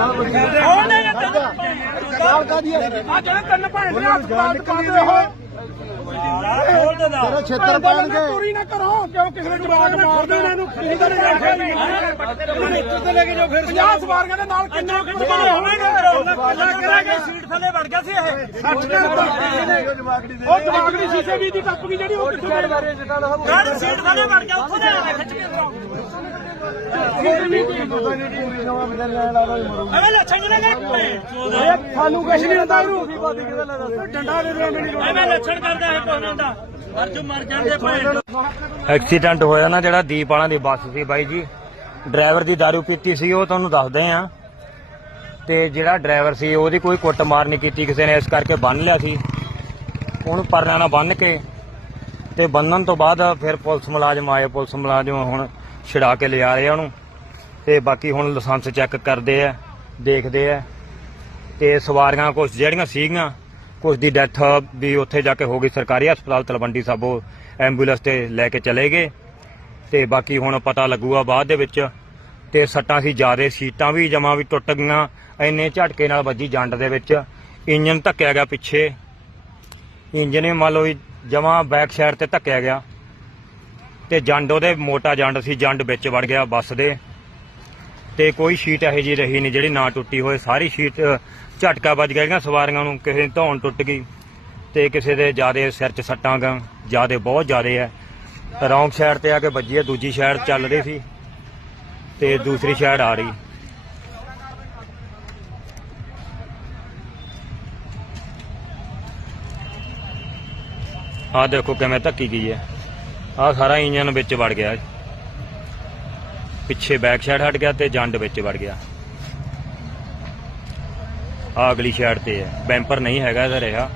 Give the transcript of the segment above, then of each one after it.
ਉਹਨੇ ਗਾਲ ਕਾਦੀ ਹੈ ਆ ਜਿਹੜੇ ਤਿੰਨ ਭੈਣ ਦੇ ਹਸਪਤਾਲ ਚ ਪਾਉਂਦੇ ਹੋ ਤੇਰੇ ਛੇਤਰ ਪੈਣਗੇ ਚੋਰੀ ਨਾ ਕਰੋ ਕਿਉਂ ਕਿਸੇ ਨੂੰ ਜਵਾਬ ਮਾਰਦੇ ਇਹਨਾਂ ਨੂੰ ਕਿਸੇ ਦਾ ਨਹੀਂ ਰੱਖਿਆ ਨਹੀਂ ਉਹਨਾਂ ਨੇ ਇੱਥੇ ਤੇ ਲੈ ਕੇ ਜਾਓ ਫਿਰ 50 ਸਵਾਰੀਆਂ ਦੇ ਨਾਲ ਕਿੰਨੇ ਕੁ ਬਣੇ ਹੋਣਗੇ ਅੱਲਾ ਕਰਾਂਗੇ ਸੀਟ ਥੱਲੇ ਵੜ ਗਿਆ ਸੀ ਇਹ। 60 ਦੇ ਉਹ ਜਵਾਗੜੀ ਸ਼ੀਸ਼ੇ ਵੀ ਦੀ ਟੱਪ ਗਈ ਜਿਹੜੀ ਉਹ ਕਿੱਥੋਂ ਗਈ ਗਾੜੀ ਸੀਟ ਥੱਲੇ ਵੜ ਗਿਆ, ਉੱਥੋਂ ਦੇ ਆਣੇ ਖਿੱਚ ਕੇ। ਐਵੇਂ ਲੱਛਣ ਜਣੇ ਨੇ ਸਾਨੂੰ ਕੁਛ ਨਹੀਂ ਹੁੰਦਾ ਡੰਡਾ ਦੇ ਦੇ ਐਵੇਂ ਲੱਛਣ ਕਰਦਾ ਹੈ ਕੋਈ ਨਾ ਅਰਜੂ ਮਰ ਜਾਂਦੇ ਭਾਈ ਐਕਸੀਡੈਂਟ ਹੋਇਆ ਨਾ ਜਿਹੜਾ ਦੀਪ ਵਾਲਾਂ ਦੀ ਬੱਸ ਸੀ ਬਾਈ ਜੀ। ਡਰਾਈਵਰ ਦੀ दारू ਪੀਤੀ ਸੀ, ਉਹ ਤੁਹਾਨੂੰ ਦੱਸਦੇ ਆ ਤੇ ਜਿਹੜਾ ਡਰਾਈਵਰ ਸੀ, ਉਹਦੀ ਕੋਈ ਕੁੱਟਮਾਰ ਨਹੀਂ ਕੀਤੀ, ਕਿਸੇ ਨੇ ਇਸ ਕਰਕੇ ਬੰਨ ਲਿਆ ਸੀ। ਉਹਨੂੰ ਪਰਨਾ ਨਾਲ ਬੰਨ ਕੇ ਤੇ ਬੰਨਣ ਤੋਂ ਬਾਅਦ ਫਿਰ ਪੁਲਿਸ ਮੁਲਾਜ਼ਮ ਆਏ, ਪੁਲਿਸ ਮੁਲਾਜ਼ਮ ਹੁਣ ਛੁਡਾ ਕੇ ਲਿਆ ਰਹੇ ਆ ਉਹਨੂੰ। ਤੇ ਬਾਕੀ ਹੁਣ ਲਾਇਸੈਂਸ ਚੈੱਕ ਕਰਦੇ ਆ, ਦੇਖਦੇ ਆ। ਤੇ ਸਵਾਰੀਆਂ ਕੁਝ ਜਿਹੜੀਆਂ ਸੀਗੀਆਂ ਕੁਝ ਦੀ ਡੈਥ ਵੀ ਉੱਥੇ ਜਾ ਕੇ ਹੋ ਗਈ ਸਰਕਾਰੀ ਹਸਪਤਾਲ, ਤਲਵੰਡੀ ਸਾਬੋ ਐਂਬੂਲੈਂਸ ਤੇ ਲੈ ਕੇ ਚਲੇ ਗਏ। ਤੇ ਬਾਕੀ ਹੁਣ ਪਤਾ ਲੱਗੂਗਾ ਬਾਅਦ ਦੇ ਵਿੱਚ। ਤੇ ਸੱਟਾਂ ਸੀ ਜ਼ਿਆਦੇ, ਸੀਟਾਂ ਵੀ ਜਮਾ ਵੀ ਟੁੱਟ ਗਈਆਂ, ਇੰਨੇ ਝਟਕੇ ਨਾਲ ਵੱਜੀ ਜੰਡ ਦੇ ਵਿੱਚ। ਇੰਜਨ ਧੱਕਿਆ ਗਿਆ ਪਿੱਛੇ। ਇੰਜਨ ਹੀ ਮੰਨ ਲਓ ਜਮਾ ਬੈਕ ਸਾਈਡ ਤੇ ਧੱਕਿਆ ਗਿਆ। ਤੇ ਜੰਡ, ਉਹਦੇ ਮੋਟਾ ਜੰਡ ਸੀ, ਜੰਡ ਵਿੱਚ ਵੜ ਗਿਆ ਬੱਸ ਦੇ। ਤੇ ਕੋਈ ਸ਼ੀਟ ਇਹੋ ਜਿਹੀ ਰਹੀ ਨਹੀਂ ਜਿਹੜੀ ਨਾ ਟੁੱਟੀ ਹੋਏ। ਸਾਰੀ ਸ਼ੀਟ ਝਟਕਾ ਵੱਜ ਗਿਆ ਸਵਾਰੀਆਂ ਨੂੰ, ਕਿਸੇ ਦੀ ਧੌਣ ਟੁੱਟ ਗਈ ਤੇ ਕਿਸੇ ਦੇ ਜਿਆਦੇ ਸਿਰ 'ਚ ਸੱਟਾਂ ਗਾ, ਜਿਆਦੇ, ਬਹੁਤ ਜਿਆਦੇ ਐ ਰੌਂਗ ਸਾਈਡ ਤੇ ਆ ਕੇ ਵੱਜੀ ਹੈ ਦੂਜੀ ਸਾਈਡ ਚੱਲ ਰਹੀ ਸੀ ਤੇ ਦੂਸਰੀ ਸਾਈਡ ਆ ਰਹੀ। ਆ ਦੇਖੋ ਕਿਵੇਂ ਧੱਕੀ ਗਈ ਹੈ। ਆ ਸਾਰਾ ਇੰਜਨ ਵਿੱਚ ਵੜ ਗਿਆ। ਪਿੱਛੇ ਬੈਕ ਸਾਈਡ ਹਟ ਗਿਆ ਤੇ ਜੰਡ ਵਿੱਚ ਵੜ ਗਿਆ। ਆ ਅਗਲੀ ਸਾਈਡ ਤੇ ਹੈ। ਬੈਂਪਰ ਨਹੀਂ ਹੈਗਾ ਇਹਦਾ ਰਿਹਾ।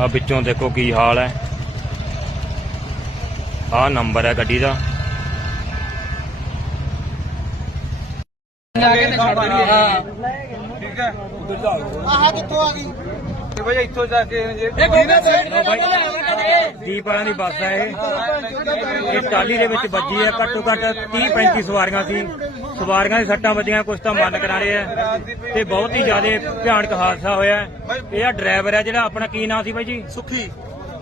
ਆ ਵਿੱਚੋਂ ਦੇਖੋ ਕੀ ਹਾਲ ਹੈ। ਆ ਨੰਬਰ ਹੈ ਗੱਡੀ ਦਾ। ਆਹ ਕਿੱਥੋਂ ਆ ਗਈ? ਦੀਪ ਵਾਲਿਆਂ ਦੀ ਬੱਸ ਹੈ ਇਹ ਇਹ ਟਾਲੀ ਦੇ ਵਿੱਚ ਵੱਜੀ ਹੈ ਘੱਟੋ ਘੱਟ 30 35 ਸਵਾਰੀਆਂ ਸੀ। ਸਵਾਰੀਆਂ ਦੀ ਸੱਟਾਂ ਵੱਜੀਆਂ ਕੁਝ ਤਾਂ ਮਨ ਕਰਾ ਰਹੇ ਆ ਤੇ ਬਹੁਤ ਹੀ ਜ਼ਿਆਦਾ ਭਿਆਨਕ ਹਾਦਸਾ ਹੋਇਆ ਹੈ। ਇਹ ਆ ਡਰਾਈਵਰ ਹੈ ਜਿਹੜਾ ਆਪਣਾ ਕੀ ਨਾਮ ਸੀ ਬਾਈ ਜੀ? ਸੁਖੀ।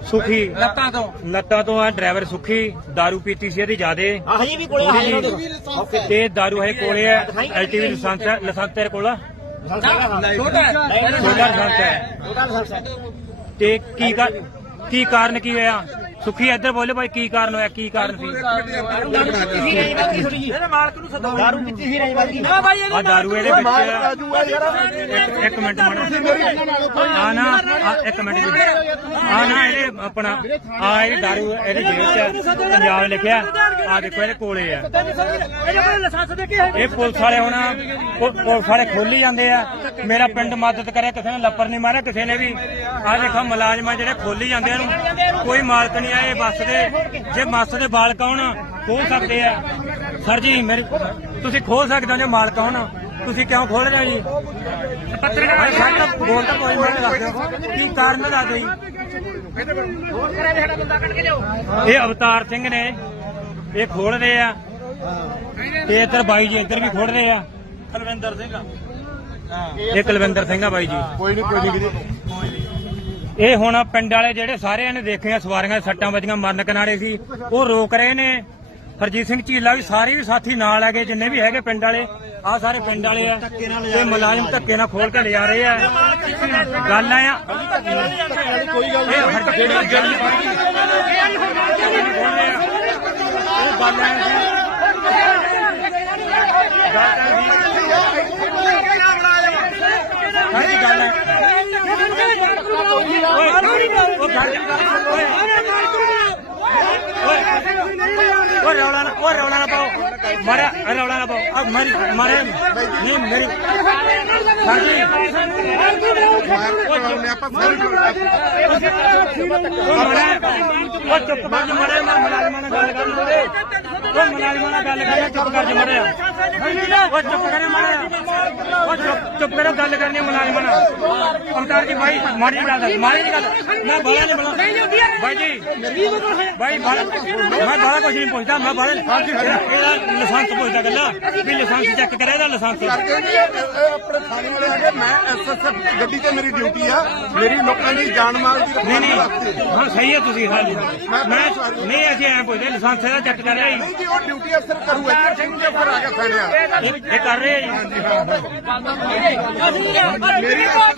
ਸੁਖੀ ਲੱਤਾਂ ਤੋਂ ਲੱਤਾਂ ਤੋਂ ਆ ਡਰਾਈਵਰ ਸੁਖੀ दारू ਪੀਤੀ ਸੀ ਇਹਦੀ ਜ਼ਿਆਦੇ ਆਹੀ ਵੀ ਕੋਲੇ ਥੋੜ੍ਹੀ ਜਿਹੀ। ਤੇ दारू ਹੈ ਕੋਲੇ ਹੈ ਐਲਟੀਵੀ ਲਾਇਸੈਂਸ ਹੈ ਲਾਇਸੈਂਸ ਤੇਰੇ ਕੋਲ ਆ ਛੋਟਾ ਛੋਟਾ ਲਾਇਸੈਂਸ ਹੈ ਤੇ ਕੀ ਕਰ ਕੀ ਕਾਰਨ ਕੀ ਹੋਇਆ ਸੁਖੀ ਇੱਧਰ ਬੋਲੇ ਭਾਈ ਕੀ ਕਾਰਨ ਹੋਇਆ ਕੀ ਕਾਰਨ ਸੀ? ਦਾਰੂ ਇਹਦੇ ਵਿੱਚ ਇੱਕ ਮਿੰਟ ਨਾ ਨਾ ਇੱਕ ਮਿੰਟ ਆ ਨਾ ਇਹਦੇ ਆਪਣਾ ਆ ਇਹ ਦਾਰੂ ਇਹਦੇ ਜੇਬ 'ਚ ਪੰਜਾਬ ਲਿਖਿਆ। ਆ ਦੇਖੋ ਇਹਦੇ ਕੋਲੇ ਆ। ਇਹ ਪੁਲਿਸ ਵਾਲੇ ਹੁਣ ਪੁਲਿਸ ਵਾਲੇ ਖੋਲੀ ਜਾਂਦੇ ਆ। ਮੇਰਾ ਪਿੰਡ ਮਦਦ ਕਰੇ ਕਿਸੇ ਨੇ ਲੱਪਰ ਨਹੀਂ ਮਾਰਿਆ ਕਿਸੇ ਨੇ ਵੀ। ਆ ਦੇਖੋ ਮੁਲਾਜ਼ਮਾਂ ਜਿਹੜੇ ਖੋਲੀ ਜਾਂਦੇ ਆ ਕੋਈ ਮਾਲਕ ਨਹੀਂ ਆਏ ਬੱਸ ਦੇ। ਜੇ ਬੱਸ ਦੇ ਮਾਲਕ ਆਉਣ ਖੋਲ ਸਕਦੇ ਆ। ਸਰ ਜੀ ਮੇਰੀ ਤੁਸੀਂ ਖੋਲ ਸਕਦੇ ਹੋ ਜੇ ਮਾਲਕ ਆਉਣ ਤੁਸੀਂ ਕਿਉਂ ਖੋਲ ਰਹੇ ਹੋ ਜੀ? ਪੱਤਰਕਾਰ ਸਾਡਾ ਬੋਲ ਤਾਂ ਕੋਈ ਨਹੀਂ ਦੱਸ ਦਿਓ। ਕੀ ਕਾਰਨ ਦਿਓ ਜੀ ਇਹ ਅਵਤਾਰ ਸਿੰਘ ਨੇ ਇਹ ਖੋਲ ਰਹੇ ਆ। ਤੇ ਇੱਧਰ ਬਾਈ ਜੀ ਇੱਧਰ ਵੀ ਖੋਲ ਰਹੇ ਆ। ਕੁਲਵਿੰਦਰ ਸਿੰਘ ਇਹ ਕੁਲਵਿੰਦਰ ਸਿੰਘ ਆ ਬਾਈ ਜੀ। ਕੋਈ ਨਹੀਂ ਕੋਈ ਨਹੀਂ ਇਹ ਹੁਣ ਪਿੰਡ ਵਾਲੇ ਜਿਹੜੇ ਸਾਰਿਆਂ ਨੇ ਦੇਖਿਆ ਸਵਾਰੀਆਂ ਸੱਟਾਂ ਵੱਜੀਆਂ ਮਰਨ ਕਿਨਾਰੇ ਸੀ ਉਹ ਰੋਕ ਰਹੇ ਨੇ। ਹਰਜੀਤ ਸਿੰਘ ਝੀਲਾ ਵੀ ਸਾਰੇ ਵੀ ਸਾਥੀ ਨਾਲ ਹੈਗੇ ਜਿੰਨੇ ਵੀ ਹੈਗੇ ਪਿੰਡ ਵਾਲੇ ਆ ਸਾਰੇ ਪਿੰਡ ਵਾਲੇ ਆ। ਤੇ ਮੁਲਾਜ਼ਮ ਧੱਕੇ ਨਾਲ ਖੋਲ ਕੇ ਲਿਜਾ ਰਹੇ ਆ। ਗੱਲ ਆ ਕੋਈ ਗੱਲ ਨਹੀਂ ਹਰਜੀਤ ਸਿੰਘ ਇਹ ਗੱਲ ਆ ਸਾਰੀ ਗੱਲ ਹੈ ਉਹ ਰੌਲਾ ਨਾ ਓਏ ਰੌਲਾ ਨਾ ਪਾਓ ਮਾਰਿਆ ਰੌਲਾ ਨਾ ਪਾਓ ਆ ਮਾਰੀ ਮਾਰੇ ਨਹੀਂ ਮੇਰੀ ਸਾਡੀ ਆਪਾਂ ਉਹ ਉਹ ਚੁੱਪ ਕਰ ਜੀ ਮਰੇ ਮੈਂ ਮੁਲਾਜ਼ਮਾਂ ਨਾਲ ਗੱਲ ਕਰਨ ਦੇ ਉਹ ਮੁਲਾਜ਼ਮਾਂ ਨਾਲ ਗੱਲ ਕਰਨਾ ਚੁੱਪ ਕਰ ਜੀ ਮਰੇ ਉਹ ਚੁੱਪ ਕਰੇ ਮਰੇ ਉਹ ਚੁੱਪ ਚੁੱਪ ਕਰੋ ਗੱਲ ਕਰਨੀ ਮੁਲਾਜ਼ਮਾਂ ਨਾਲ ਅਵਤਾਰ ਜੀ ਭਾਈ ਮਾਰੀ ਗੱਲ ਮਾਰੀ ਨਹੀਂ ਗੱਲ ਮੈਂ ਬੋਲਿਆ ਨਹੀਂ ਬੋਲਾ ਬਾਈ ਜੀ ਬਾਈ ਬਾਹਰ ਮੈਂ ਬਾਹਰ ਕੁਝ ਨਹੀਂ ਪੁੱਛਦਾ ਮੈਂ ਬਾਹਰ ਇਹਦਾ ਲਾਇਸੈਂਸ ਪੁੱਛਦਾ ਗੱਲਾਂ ਵੀ ਲਾਇਸੈਂਸ ਚੈੱਕ ਕਰਿਆ ਇਹਦਾ ਲਾਇਸੈਂਸ? ਕਰਕੇ ਇਹ- ਇਹ ਆਪਣੇ ਥਾਣੇ ਵਾਲੇ ਆ ਗਏ ਮੈਂ ਐਸਐਸਐਫ ਗੱਡੀ ਤੇ ਮੇਰੀ ਡਿਊਟੀ ਆ। ਮੇਰੀ ਲੋਕਾਂ ਦੀ ਜਾਨ ਮਾਲ ਦੀ ਨਹੀਂ ਨਹੀਂ ਹਾਂ ਸਹੀ ਹੈ ਤੁਸੀਂ ਹਾਂ ਜੀ ਮੈਂ ਨਹੀਂ ਅਸੀਂ ਐਂ ਪੁੱਛਦੇ ਲਾਇਸੈਂਸ ਇਹਦਾ ਚੈੱਕ ਕਰ ਰਿਹਾ ਜੀ। ਨਹੀਂ ਜੀ ਉਹ ਡਿਊਟੀ ਅਫਸਰ ਕਰੂਗਾ ਜੀ ਡਿਊਟੀ ਅਫਸਰ ਆ ਗਿਆ ਥਾਣੇ ਆ ਇਹ ਕਰ ਰਹੇ ਆ ਜੀ ਮੇਰੀ ਮਾਲ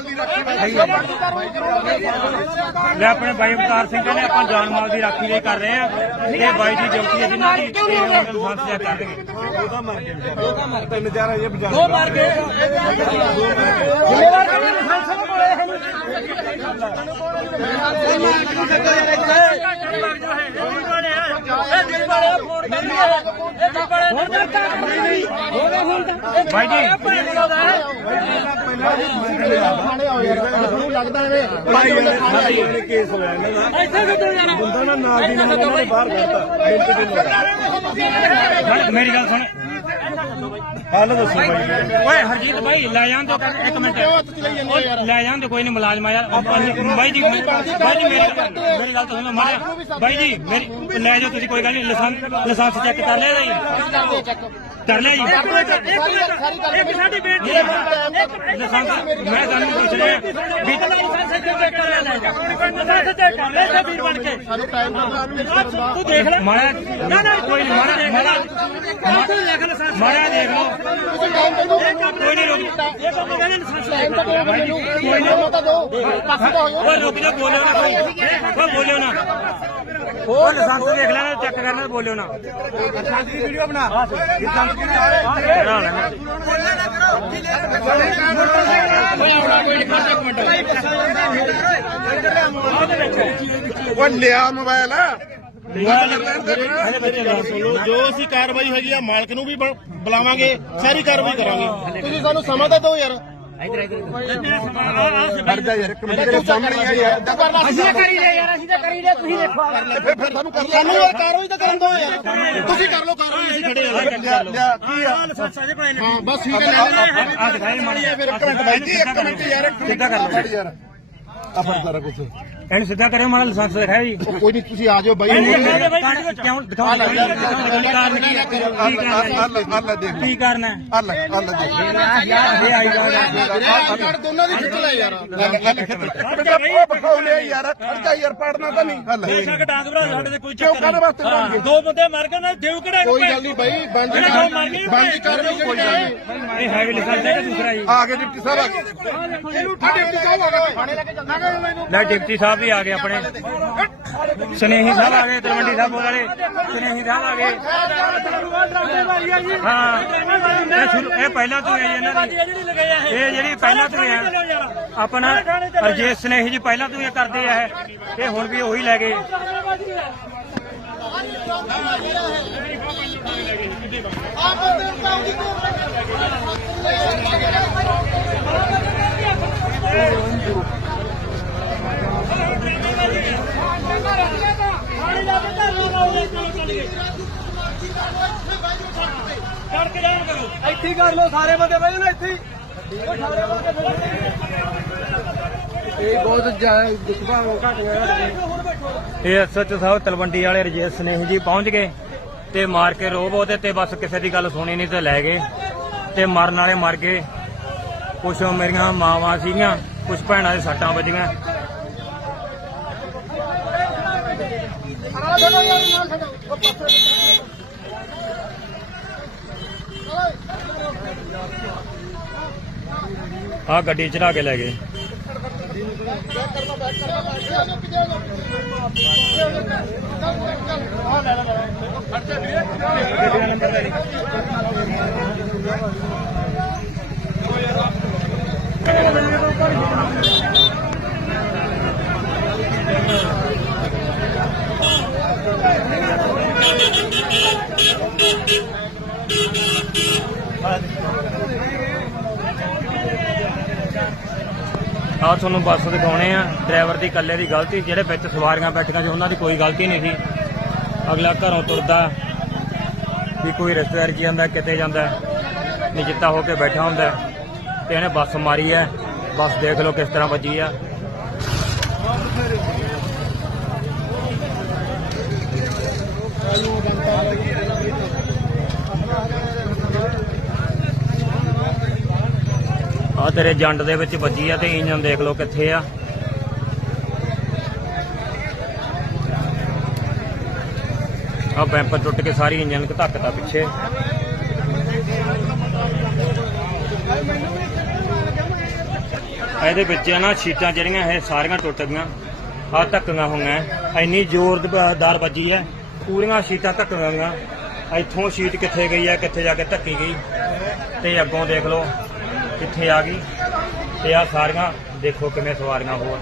ਦੀ ਰੱਖੀ ਲੈ ਆਪਣੇ ਬਾਈ ਅਵਤਾਰ ਸਿੰਘ ਕਹਿੰਦੇ ਆਪਾਂ ਜਾਨ ਮਾਲ ਦੀ ਰਾਖੀ ਲਈ ਕਰ ਰਹੇ ਆ ਇਹ ਬਾਈ ਦੀ ਡਿਊਟੀ ਹੈ ਜਿਨ੍ਹਾਂ ਦੀ ਇਹ ਹੁਣ ਲਾਇਸੈਂਸ ਚੈੱਕ ਕਰਨਗੇ ਤਿੰਨ ਚਾਰ ਅਜੇ ਬਜਾ ਦੋ ਮਾਰ ਕੇ ਜ਼ਿੰਮੇਵਾਰ ਕਿਹੜੀ ਲਾਇਸੈਂਸ ਦੇ ਕੋਲੇ ਹੈ ਨਹੀਂ ਹੁਣ ਤੱਕ ਹੋ ਗਏ ਹੁਣ ਤੱਕ ਬਾਈ ਜੀ। ਥਾਣੇ ਆਓ ਯਾਰ ਲੱਗਦਾ ਐਵੇਂ ਕੇਸ ਹੋਇਆ ਇਹਨਾਂ ਦਾ ਇੱਥੇ ਕਿੱਥੇ ਜਾਣਾ ਬੰਦਾ ਨਾ ਨਾਲ ਦੀ ਨਾਲ ਬਾਹਰ ਕੱਢਤਾ ਮੇਰੀ ਗੱਲ ਸੁਣ। ਹੱਲ ਦੱਸੋ ਬਾਈ ਓਏ ਹਰਜੀਤ ਬਾਈ ਲੈ ਜਾਣ ਦੋ ਇੱਕ ਮਿੰਟ ਓਏ, ਲੈ ਜਾਣ ਦੇ ਕੋਈ ਨਹੀਂ ਮੁਲਾਜ਼ਮ ਆ ਯਾਰ ਆਪਾਂ ਨੂੰ- ਬਾਈ ਜੀ ਬਾਈ ਜੀ ਮੇਰੀ ਮੇਰੀ ਗੱਲ ਤਾਂ ਸੁਣੋ ਮਾਰਿਆ ਬਾਈ ਜੀ ਮੇਰੀ ਲੈ ਜਾਓ ਤੁਸੀਂ ਕੋਈ ਗੱਲ ਨਹੀਂ ਲਾਇਸੈਂਸ ਲਾਇਸੈਂਸ ਚੈੱਕ ਕਰ ਲਿਆ ਜੀ ਕਰ ਲਿਆ ਜੀ ਇੱਕ ਸਾਡੀ ਬੇਟੀ ਹੈ ਲਾਇਸੈਂਸ ਮੈਂ ਤੁਹਾਨੂੰ ਪੁੱਛ ਰਿਹਾ ਵੀ ਲਾਇਸੈਂਸ ਚੈੱਕ ਕਰ ਲੈ ਲਾਇਸੈਂਸ ਚੈੱਕ ਕਰ ਲੈ ਵੀਰ ਬਣ ਕੇ ਸਾਨੂੰ ਟਾਈਮ ਦਾ ਤੂੰ ਦੇਖ ਲੈ ਮਾਰਿਆ ਨਾ ਨਾ ਕੋਈ ਨਹੀਂ ਮਾਰਿਆ ਮਾਰਿਆ ਤੂੰ ਲਿਖ ਲਾਇਸੈਂਸ ਮਾਰਿਆ ਦੇਖ ਲਓ ਤੁਸੀਂ ਟਾਈਮ ਦੇ ਦਿਓ ਕੋਈ ਨਹੀਂ ਰੁਕ ਇਹ ਕੰਮ ਕਹਿੰਦੇ ਲਾਇਸੈਂਸ ਟਾਈਮ ਤਾਂ ਮੈਨੂੰ ਕੋਈ ਨਾ ਤਾਂ ਦਿਓ ਪਾਸੇ ਦਾ ਹੋ ਜਾਓ ਰੁਕ ਜਾ ਬੋਲਿਓ ਨਾ ਕੋਈ ਓਏ ਬੋਲਿਓ ਨਾ ਉਹ ਲਾਇਸੈਂਸ ਦੇਖ ਲੈਣਾ ਚੈੱਕ ਕਰਨਾ ਬੋਲਿਓ ਨਾ ਵੀਡੀਓ ਬਣਾ ਬਣਾ ਲੈਣਾ ਉਹ ਲਿਆ ਮੋਬਾਈਲ? ਜੋ ਅਸੀਂ ਕਾਰਵਾਈ ਹੈਗੀ ਆ ਮਾਲਕ ਨੂੰ ਵੀ ਬ- ਬੁਲਾਵਾਂਗੇ ਸਾਰੀ ਕਾਰਵਾਈ ਕਰਾਂਗੇ ਤੁਸੀਂ ਸਾਨੂੰ ਸਮਾਂ ਤਾਂ ਦਿਓ ਯਾਰ ਖੜ ਯਾਰ ਇੱਕ ਮਿੰਟ ਸਾਹਮਣੇ ਆ ਯਾਰ ਏਦਾਂ ਕਰਨਾ ਅਸੀਂ ਤਾਂ ਕਰੀ ਲਿਆ ਯਾਰ ਅਸੀਂ ਤਾਂ ਕਰੀ ਲਿਆ ਤੁਸੀਂ ਦੇਖੋ ਫਿਰ ਫਿਰ ਤੁਹਾਨੂੰ ਕਰ ਸਾਨੂੰ ਯਾਰ ਕਾਰਵਾਈ ਤਾਂ ਕਰਨ ਦਿਓ ਯਾਰ ਤੁਸੀਂ ਕਰ ਲਓ ਕਾਰਵਾਈ ਅਸੀਂ ਖੜੇ ਆ ਲਿਆ ਲਿਆ ਕੀ ਆ ਹਾਂ ਬਸ ਠੀਕ ਹੈ ਲੈ ਲੈ ਆ ਦਿਖਾਈ ਮਾੜੀ ਫਿਰ ਇੱਕ ਮਿੰਟ ਬਾਈ ਜੀ ਇੱਕ ਮਿੰਟ ਯਾਰ ਇੱਕ ਮਿੰਟ ਕਰ ਯਾਰ ਆ ਸਾਰਾ ਕੁਝ ਇਹਨੂੰ ਸਿੱਧਾ ਕਰਿਓ ਮਾੜਾ ਲਾਇਸੈਂਸ ਦਿਖਾਇਆ ਜੀ ਕੋਈ ਨਹੀਂ ਤੁਸੀਂ ਆ ਜਾਓ ਬਾਈ ਕਿਉਂ ਦਿਖਾਓ ਕੀ ਕਾਰਨ ਹੈ ਕੀ ਆ ਕਾਰਨ ਲੈ ਆ ਲੈ ਦੇਖ ਕੀ ਕਾਰਨ ਹੈ ਆ ਲੈ ਆ ਲੈ ਦੇਖ ਇਹ ਆਈ ਜਾ ਕਾਰਡ ਦੋਨਾਂ ਦੀ ਖਿੱਚ ਲੈ ਯਾਰ ਬੇਟਾ ਉਹ ਬਖਾਉਨੇ ਯਾਰ ਖਰਚਾ ਯਾਰ ਪੜਨਾ ਤਾਂ ਨਹੀਂ ਹੱਲ ਡਾਂਗ ਭਰਾ ਸਾਡੇ ਤੇ ਕੋਈ ਕਾਹਦੇ ਵਾਸਤੇ ਬਣਾਉਂਗੇ ਦੋ ਬੰਦੇ ਮਰ ਗਏ ਨਾ ਦੇਵ ਕਿਹੜਾ ਕੋਈ ਗੱਲ ਨਹੀਂ ਬਾਈ ਬੰਦ ਬੰਦ ਕਾਰਵਾਈ ਕੋਈ ਗੱਲ ਨਹੀਂ ਇਹ ਹੈਵੀ ਲਾਇਸੈਂਸ ਹੈ ਕਿ ਦੂਸਰਾ ਜੀ ਆ ਗਏ ਡਿਪਟੀ ਸਾਹਿਬ ਆ ਗਏ ਆ ਡਿਪਟੀ ਸਾਹਿਬ ਆ ਗਏ ਥਾਣੇ ਲੈ ਕੇ ਜਾਂਦਾ ਲੈ ਡਿਪਟੀ ਸਾਹਿਬ ਵੀ ਆ ਗਏ ਆਪਣੇ। ਸੁਨੇਹੀ ਸਾਹਿਬ ਆ ਗਏ, ਤਲਵੰਡੀ ਸਾਹਿਬ ਵਾਲੇ ਸਨੇਹੀ ਸਾਹਿਬ ਆ ਗਏ। ਹਾਂ। ਇਹ ਸ਼ੁਰੂ ਇਹ ਪਹਿਲਾਂ ਤੋਂ ਹੈ ਜੀ ਇਹਨਾਂ ਦੀ। ਇਹ ਜਿਹੜੀ ਪਹਿਲਾਂ ਤੋਂ ਹੈ ਆਪਣਾ ਰਜੇਸ਼ ਸੁਨੇਹੀ ਜੀ ਪਹਿਲਾਂ ਤੋਂ ਇਹ ਕਰਦੇ ਆ ਇਹ। ਇਹ ਹੁਣ ਵੀ ਉਹੀ ਲੈ ਗਏ। ਇੱਥੇ ਹੀ ਕਰ ਲਓ ਸਾਰੇ ਬੰਦੇ ਬਹਿ ਜਾਓ ਇੱਥੇ ਹੀ। ਉਹ ਸਾਰੇ ਬੰਦੇ ਇਹ ਬਹੁਤ ਦੁਖਵਾ ਘਟ ਗਿਆ। ਇਹ ਐਸਐਚ ਸਾਹਿਬ ਤਲਵੰਡੀ ਵਾਲੇ ਰਜੇਸ਼ ਸਨੇਹੀ ਜੀ ਪਹੁੰਚ ਗਏ ਤੇ ਮਾਰ ਕੇ ਰੋਬ ਉਹਦੇ ਤੇ ਬਸ ਕਿਸੇ ਦੀ ਗੱਲ ਸੁਣੀ ਨਹੀਂ ਤੇ ਲੈ ਗਏ ਤੇ ਮਰਨ ਵਾਲੇ ਮਰ ਗਏ। ਕੁਛ ਮੇਰੀਆਂ ਮਾਵਾਂ ਸੀਗੀਆਂ ਕੁਛ ਭੈਣਾਂ ਦੇ ਸੱਟਾਂ ਵੱਜੀਆਂ। ਆ ਗੱਡੀ ਚੜਾ ਕੇ ਲੈ ਗਏ ਆ ਤੁਹਾਨੂੰ ਬੱਸ ਦਿਖਾਉਣੇ ਆ। ਡਰਾਈਵਰ ਦੀ ਇਕੱਲੇ ਦੀ ਗਲਤੀ, ਜਿਹੜੇ ਵਿੱਚ ਸਵਾਰੀਆਂ ਬੈਠੀਆਂ ਸੀ, ਉਹਨਾਂ ਦੀ ਕੋਈ ਗਲਤੀ ਨਹੀਂ ਸੀ। ਅਗਲਾ ਘਰੋਂ ਤੁਰਦਾ, ਵੀ ਕੋਈ ਰਿਸ਼ਤੇਦਾਰ ਕੀ ਜਾਂਦਾ, ਕਿਤੇ ਜਾਂਦਾ ਨਿਜਿੱਤਾ ਹੋ ਕੇ ਬੈਠਾ ਹੁੰਦਾ। ਤੇ ਇਹਨੇ ਬੱਸ ਮਾਰੀ ਹੈ। ਬੱਸ ਦੇਖ ਲਓ ਕਿਸ ਤਰ੍ਹਾਂ ਵੱਜੀ ਆ। ਆ ਤੇਰੇ ਜੰਡ ਦੇ ਵਿੱਚ ਵੱਜੀ ਆ ਤੇ ਇੰਜਨ ਦੇਖ ਲਓ ਕਿੱਥੇ ਆ। ਆ ਬੈਂਪਰ ਟੁੱਟ ਕੇ ਸਾਰੀ ਇੰਜਨ ਧੱਕਤਾ ਪਿੱਛੇ। ਇਹਦੇ ਵਿੱਚ ਨਾ ਸ਼ੀਟਾਂ ਜਿਹੜੀਆਂ, ਇਹ ਸਾਰੀਆਂ ਟੁੱਟ ਗਈਆਂ। ਆ ਧੱਕੀਆਂ ਹੋਈਆਂ। ਇੰਨੀ ਜ਼ੋਰਦਾਰ ਵੱਜੀ ਹੈ ਪੂਰੀਆਂ ਸ਼ੀਟਾਂ ਧੱਕਣ ਗਈਆਂ ਇੱਥੋਂ ਸ਼ੀਟ ਕਿੱਥੇ ਗਈ ਹੈ ਕਿੱਥੇ ਜਾ ਕੇ ਧੱਕੀ ਗਈ। ਤੇ ਅੱਗੋਂ ਦੇਖ ਲਓ ਕਿੱਥੇ ਆ ਗਈ। ਤੇ ਆ ਸਾਰੀਆਂ, ਦੇਖੋ ਕਿਵੇਂ ਸਵਾਰੀਆਂ ਹੋਰ।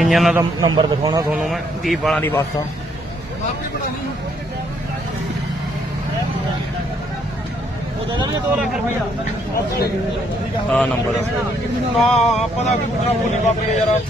ਇੰਜਨ ਦਾ ਨੰਬਰ ਦਿਖਾਉਣਾ ਤੁਹਾਨੂੰ ਮੈਂ, ਦੀਪ ਵਾਲਾਂ ਦੀ ਬੱਸ ਆ। ਆ ਨੰਬਰ ਨਾ, ਆਪਾਂ ਦਾ ਕੀ ਪੁੱਛਣਾ ਬੋਲੀ ਬਾਪੇ ਯਾਰ।